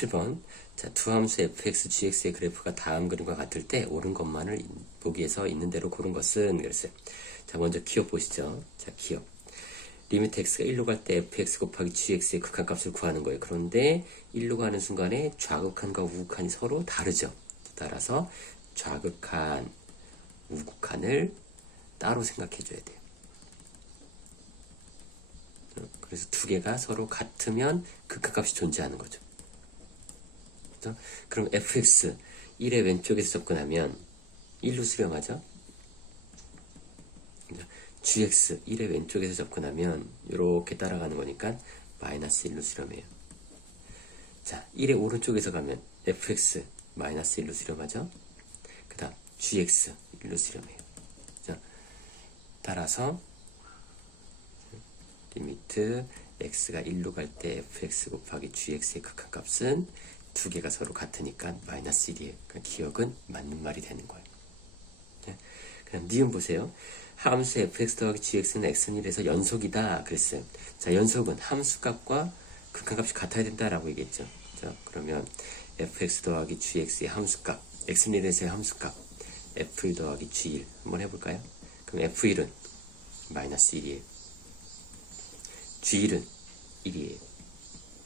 17번. 자, 두 함수 fx, gx의 그래프가 다음 그림과 같을 때 옳은 것만을 보기에서 있는 대로 고른 것은 그랬어요. 자, 먼저 기억 보시죠. 자, 기억. 리미트 x가 1로 갈 때 fx 곱하기 gx의 극한값을 구하는 거예요. 그런데 1로 가는 순간에 좌극한과 우극한이 서로 다르죠. 따라서 좌극한, 우극한을 따로 생각해 줘야 돼요. 그래서 두 개가 서로 같으면 극한값이 존재하는 거죠. 그죠? 그럼 fx 1의 왼쪽에서 접근하면 1로 수렴하죠. 그죠? gx 1의 왼쪽에서 접근하면 이렇게 따라가는 거니까 마이너스 1로 수렴해요. 자, 1의 오른쪽에서 가면 fx 마이너스 1로 수렴하죠. 그 다음 gx 1로 수렴해요. 자, 따라서 리미트 x가 1로 갈 때 fx 곱하기 gx의 극한값은 두 개가 서로 같으니까 마이너스 1이에요. 그러니까 기억은 맞는 말이 되는 거예요. 네. 그다음 니은 보세요. 함수 fx 더하기 gx는 x는 1에서 연속이다 그랬어요. 자 연속은 함수 값과 극한값이 같아야 된다라고 얘기했죠. 자 그러면 fx 더하기 gx의 함수값 x는 1에서의 함수값 f1 더하기 g1 한번 해볼까요? 그럼 f1은 마이너스 1이에요. g1은 1이에요.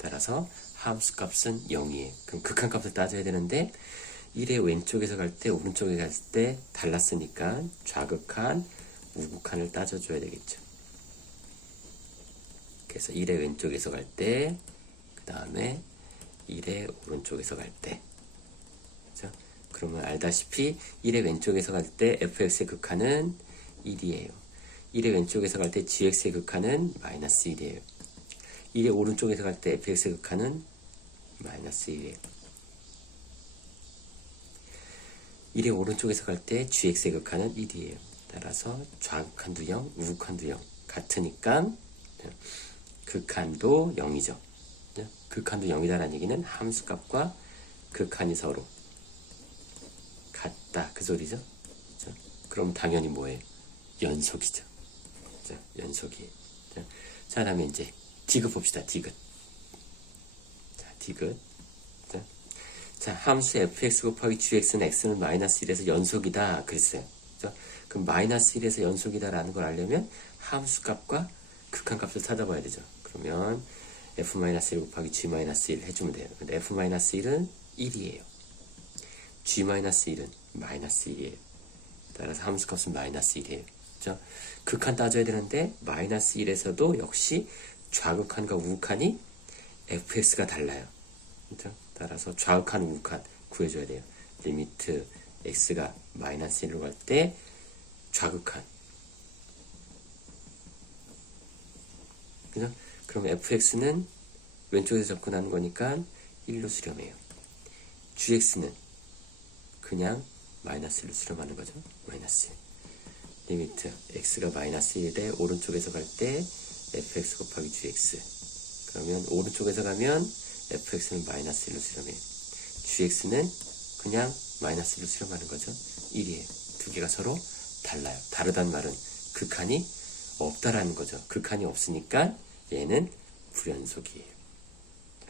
따라서 함수 값은 0이에요. 그럼 극한 값을 따져야 되는데 1의 왼쪽에서 갈 때 오른쪽에 갔을 때 달랐으니까 좌극한, 우극한을 따져줘야 되겠죠. 그래서 1의 왼쪽에서 갈 때, 그 다음에 1의 오른쪽에서 갈 때. 그죠? 그러면 알다시피 1의 왼쪽에서 갈 때 fx의 극한은 1이에요. 1의 왼쪽에서 갈 때 gx의 극한은 마이너스 1이에요. 1의 오른쪽에서 갈 때 fx의 극한은 마이너스 1이에요. 1의 오른쪽에서 갈 때 gx의 극한은 1이에요. 따라서 좌극한도 0, 우극한도 0 같으니까 극한도 0이죠. 극한도 0이다라는 얘기는 함수값과 극한이 서로 같다 그 소리죠. 그럼 당연히 뭐예요? 연속이죠. 연속이에요. 자, 다음에 이제 디귿 봅시다. 디귿. 자, 디귿. 자, 자, 함수 fx 곱하기 gx는 x는 마이너스 1에서 연속이다. 그랬어요. 그죠? 그럼 마이너스 1에서 연속이다라는 걸 알려면 함수 값과 극한 값을 찾아봐야 되죠. 그러면 f-1 곱하기 g-1 해주면 돼요. 근데 f-1은 1이에요. g-1은 마이너스 1이에요. 따라서 함수 값은 마이너스 1이에요. 그죠? 극한 따져야 되는데 마이너스 1에서도 역시 좌극한과 우극한이 fx가 달라요. 그죠? 따라서 좌극한, 우극한 구해줘야 돼요. 리미트 x가 마이너스 1로 갈 때 좌극한. 그죠? 그럼 fx는 왼쪽에서 접근하는 거니까 1로 수렴해요. gx는 그냥 마이너스 1로 수렴하는 거죠. 마이너스 1. 리미트 x가 마이너스 1에 오른쪽에서 갈 때 fx 곱하기 gx 그러면 오른쪽에서 가면 fx는 마이너스 1로 수렴해요. gx는 그냥 마이너스 1로 수렴하는 거죠. 1이에요. 두 개가 서로 달라요. 다르단 말은 극한이 없다라는 거죠. 극한이 없으니까 얘는 불연속이에요.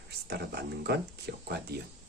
그래서 따라 맞는 건 기억과 니은.